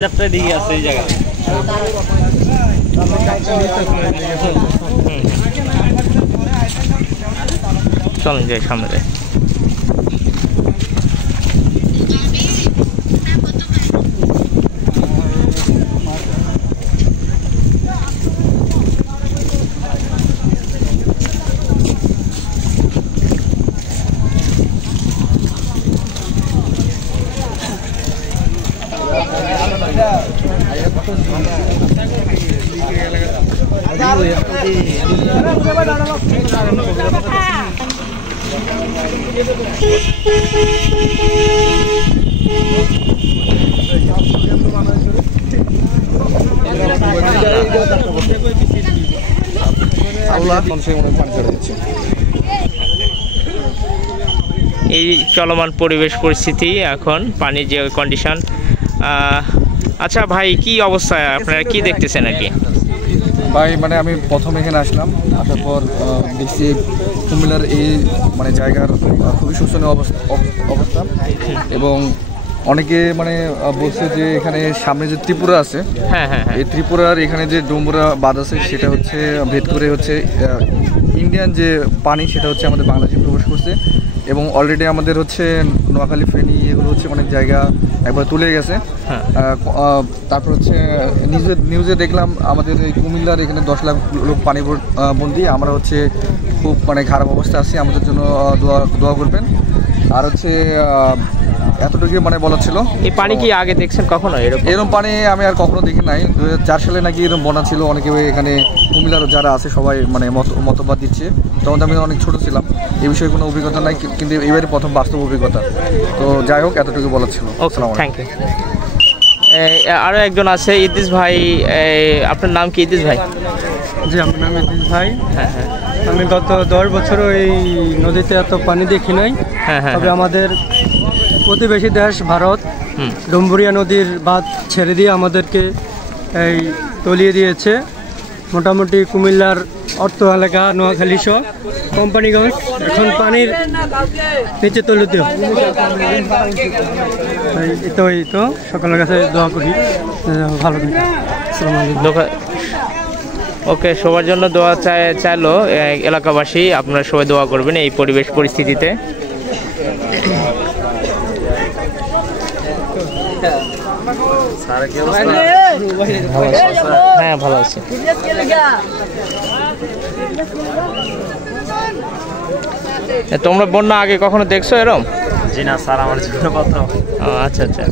দিকে আছে এই জায়গা চলেন যাই সামনে যাই। এই চলমান পরিবেশ পরিস্থিতি, এখন পানির যে কন্ডিশন। আচ্ছা ভাই, কি অবস্থা, আপনারা কি দেখতেছেন আর কি? ভাই মানে আমি প্রথম এখানে আসলাম, আসার পর দেখছি কুমিল্লার এই মানে জায়গার খুবই শোচনীয় অবস্থা এবং অনেকে মানে বলছে যে এখানে সামনে যে ত্রিপুরা আছে, এই ত্রিপুরার এখানে যে ডুমুরা বাঁধ আছে সেটা হচ্ছে ভেদ করে হচ্ছে ইন্ডিয়ান যে পানি সেটা হচ্ছে আমাদের বাংলাদেশে প্রবেশ করছে এবং অলরেডি আমাদের হচ্ছে নোয়াখালী, ফেনী এগুলো হচ্ছে অনেক জায়গা একবার তুলে গেছে। তারপর হচ্ছে নিউজে দেখলাম আমাদের এই কুমিল্লার এখানে 10 লাখ লোক পানি বন্দি। আমরা হচ্ছে খুব মানে খারাপ অবস্থা আছি, আমাদের জন্য দোয়া করবেন। আর হচ্ছে এতটুকু মানে বলা ছিল। এই পানি কি আগে দেখছেন কখনো? এরকম পানি আমি আর কখনো দেখি নাই। 2004 সালে নাকি এরকম বন্যা ছিল, অনেকে এখানে কুমিল্লার যারা আছে সবাই মানে মতবাদ দিচ্ছে। তখন আমি অনেক ছোট ছিলাম, এই বিষয়ে কোনো অভিজ্ঞতা নাই, কিন্তু এবারে প্রথম বাস্তব অভিজ্ঞতা। তো যাই হোক, এতটুকু বলার ছিল। Thank you. আরও একজন আছে, ইদ্রিস ভাই। আপনার নাম কি ইদ্রিস ভাই? জি, আমার নাম ইদ্রিস ভাই। আমি গত 10 বছরও এই নদীতে এত পানি দেখি নাই। তবে আমাদের প্রতিবেশী দেশ ভারত ডুমুরিয়া নদীর বাঁধ ছেড়ে দিয়ে আমাদেরকে এই তলিয়ে দিয়েছে। মোটামুটি কুমিল্লার অর্থ এলাকা, নোয়াখালী সহ কোম্পানিগঞ্জ এখন পানির নিচে তলিত। এই তো সকলের কাছে দোয়া করি ভালো থাকে। ওকে, সবার জন্য দোয়া চাইলো এলাকাবাসী, আপনারা সবাই দোয়া করবেন এই পরিবেশ পরিস্থিতিতে। হ্যাঁ, ভালো আছে। তোমরা বন্যা আগে কখনো দেখছো এরকম? জি না স্যার, আমার জীবনে প্রথম। আচ্ছা আচ্ছা।